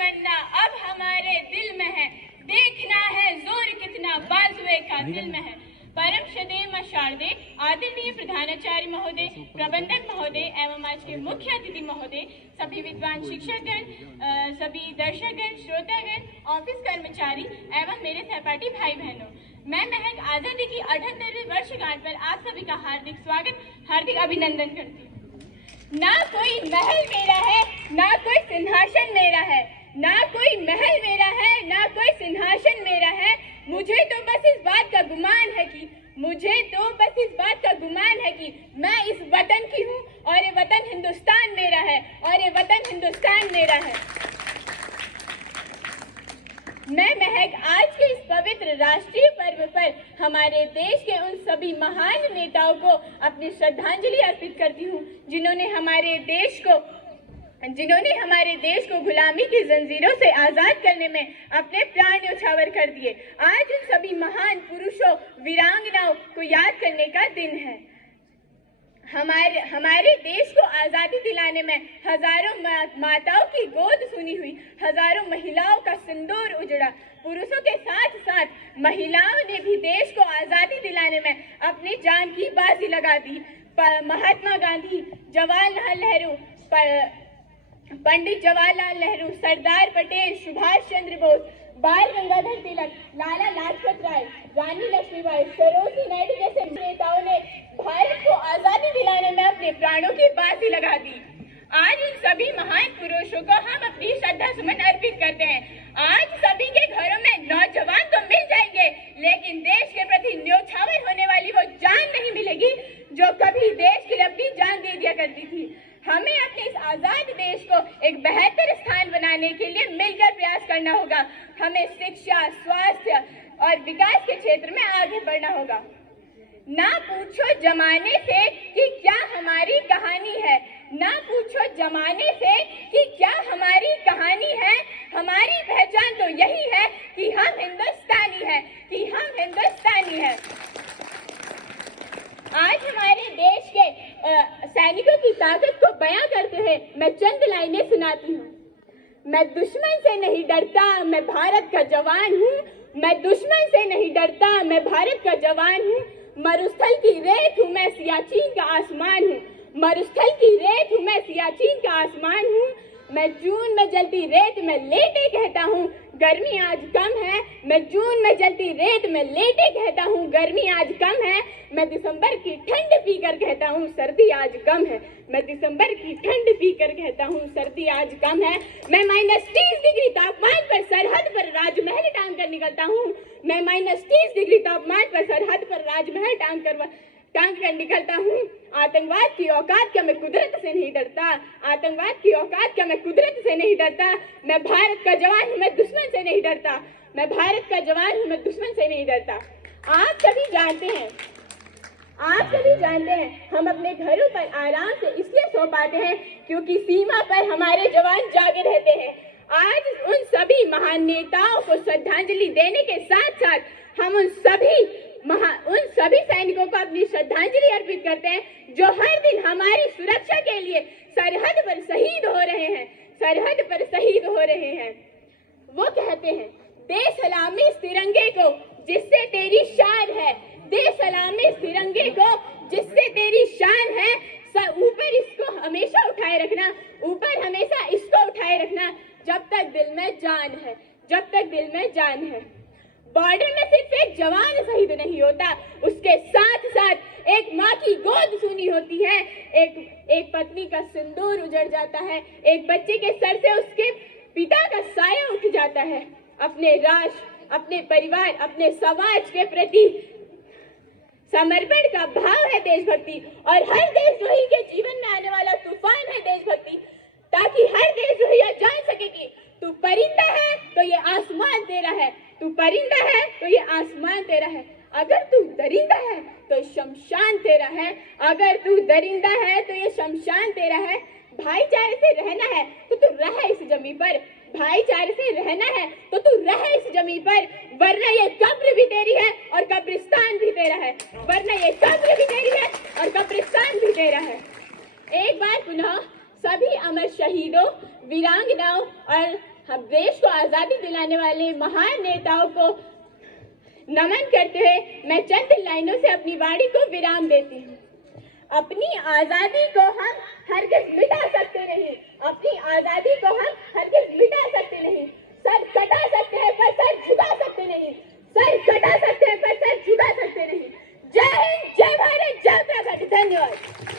तमन्ना अब हमारे दिल में है, देखना है जोर कितना बाजुए का दिल में है। परम श्रद्धेय शारदे आदरणीय प्रधानाचार्य महोदय, प्रबंधक महोदय एवं आज के मुख्य अतिथि महोदय, सभी विद्वान शिक्षकगण, सभी दर्शकगण, श्रोतागण, ऑफिस कर्मचारी एवं मेरे सहपाठी भाई बहनों, मैं महक आजादी की 78वीं वर्षगांठ पर आप सभी का हार्दिक स्वागत, हार्दिक अभिनंदन करती हूँ। ना कोई महल मेरा है, ना कोई सिंहासन मेरा है, ना कोई महल मेरा है, ना कोई सिंहासन मेरा है। मुझे तो बस इस बात का गुमान है कि मैं इस वतन की हूँ और ये वतन हिंदुस्तान मेरा है, और ये वतन हिंदुस्तान मेरा है। मैं महक आज के इस पवित्र राष्ट्रीय पर्व पर हमारे देश के उन सभी महान नेताओं को अपनी श्रद्धांजलि अर्पित करती हूँ जिन्होंने हमारे देश को गुलामी की जंजीरों से आजाद करने में अपने प्राण न्यौछावर कर दिए। आज उन सभी महान पुरुषों, वीरांगनाओं को याद करने का दिन है। हमारे देश को आजादी दिलाने में हजारों माताओं की गोद सुनी हुई, हजारों महिलाओं का सिंदूर उजड़ा। पुरुषों के साथ साथ महिलाओं ने भी देश को आजादी दिलाने में अपनी जान की बाजी लगा दी। महात्मा गांधी, जवाहरलाल नेहरू, पंडित जवाहरलाल नेहरू, सरदार पटेल, सुभाष चंद्र बोस, बाल गंगाधर तिलक, लाला लाजपत राय, रानी लक्ष्मीबाई, सरोजिनी नायडू जैसे नेताओं ने भारत को आजादी दिलाने में अपने प्राणों की बाजी लगा दी। आज इन सभी महान पुरुषों को हम अपनी श्रद्धा सुमन अर्पित करते हैं। आज सभी के घरों में नौजवान तो मिल जाएंगे, लेकिन देश के प्रति न्यौछावर होने वाली वो जान नहीं मिलेगी जो कभी देश के लिए अपनी जान दे दिया करती थी। हमें अपने इस आजाद देश को एक बेहतर स्थान बनाने के लिए मिलकर प्रयास करना होगा। हमें शिक्षा, स्वास्थ्य और विकास के क्षेत्र में आगे बढ़ना होगा। ना पूछो जमाने से कि क्या हमारी कहानी है, ना पूछो जमाने से कि क्या हमारी कहानी है। हमारी पहचान तो यही है कि हम हिंदुस्तानी हैं, आज हमारे देश के सैनिकों की ताकत को बयां करते हुए मैं चंद लाइनें सुनाती हूँ। मैं दुश्मन से नहीं डरता, मैं भारत का जवान हूँ। मैं दुश्मन से नहीं डरता, मैं भारत का जवान हूँ। मरुस्थल की रेत हूँ मैं, सियाचिन का आसमान हूँ। मरुस्थल की रेत हूँ मैं, सियाचिन का आसमान हूँ। मैं जून में जलती रेत में लेटे कहता हूँ, गर्मी आज कम है। मैं जून में जलती रेत में लेटे कहता हूँ, गर्मी आज कम है। मैं दिसंबर की ठंड पीकर कहता हूँ, सर्दी आज कम है। मैं दिसंबर की ठंड पीकर कहता हूँ, सर्दी आज कम है। मैं -30 डिग्री तापमान पर सरहद पर राजमहल टांग कर निकलता हूँ। मैं -30 डिग्री तापमान पर सरहद पर राजमहल टांग कर निकलता हूँ। आतंकवाद की औकात का मैं कुदरत से नहीं डरता। आतंकवाद की औकात का मैं कुदरत से नहीं डरता। मैं भारत का जवान हूँ, मैं दुश्मन से नहीं डरता। मैं भारत का जवान हूँ, मैं दुश्मन से नहीं डरता। आप सभी जानते हैं हम अपने घरों पर आराम से इसलिए सो पाते हैं क्योंकि सीमा पर हमारे जवान जागे रहते हैं। आज उन सभी महान नेताओं को श्रद्धांजलि देने के साथ साथ हम उन सभी सैनिकों को अपनी श्रद्धांजलि अर्पित करते हैं जो हर दिन हमारी सुरक्षा के लिए सरहद पर शहीद हो रहे हैं। वो कहते हैं, दे सलामी इस तिरंगे को जिससे तेरी शान है। दे सलामी इस तिरंगे को जिससे तेरी शान है। ऊपर इसको हमेशा उठाए रखना, ऊपर हमेशा इसको उठाए रखना जब तक दिल में जान है, जब तक दिल में जान है। बॉर्डर में सिर्फ एक जवान शहीद नहीं होता, उसके साथ साथ एक माँ की गोद सूनी होती है, एक पत्नी का सिंदूर उजड़ जाता है, एक बच्चे के सर से उसके पिता का साया उठ जाता है। अपने राष्ट्र, अपने परिवार, अपने समाज के प्रति समर्पण का भाव है देशभक्ति, और हर देशद्रोही के जीवन में आने वाला तूफान है देशभक्ति, ताकि हर देशद्रोही यह जान सके कि तू परिंदा है तो ये आसमान तेरा है, तू परिंदा है तो ये आसमान तेरा है। अगर तू दरिंदा है तो शमशान तेरा है, अगर तू दरिंदा है तो ये शमशान तेरा है। भाईचारे से रहना है तो तू रह इस जमीन पर, भाईचारे से रहना है तो तू रह इस जमीन पर, वरना ये कब्र भी तेरी है और कब्रिस्तान भी तेरा है, वरना ये कब्र भी तेरी है और कब्रिस्तान भी तेरा है। एक बार पुनः सभी अमर शहीदों, वीरांगनाओं और हम देश को आजादी दिलाने वाले महान नेताओं को नमन करते हुए मैं चंद लाइनों से अपनी वाणी को विराम देती हूँ। अपनी आजादी को हम हरगिज मिटा सकते नहीं, अपनी आजादी को हम हरगिज मिटा सकते नहीं। सर कटा सकते हैं पर सर झुका सकते नहीं, सर कटा सकते हैं पर सर झुका सकते नहीं। जय हिंद, जय भारत, जय उत्तराखंड। धन्यवाद।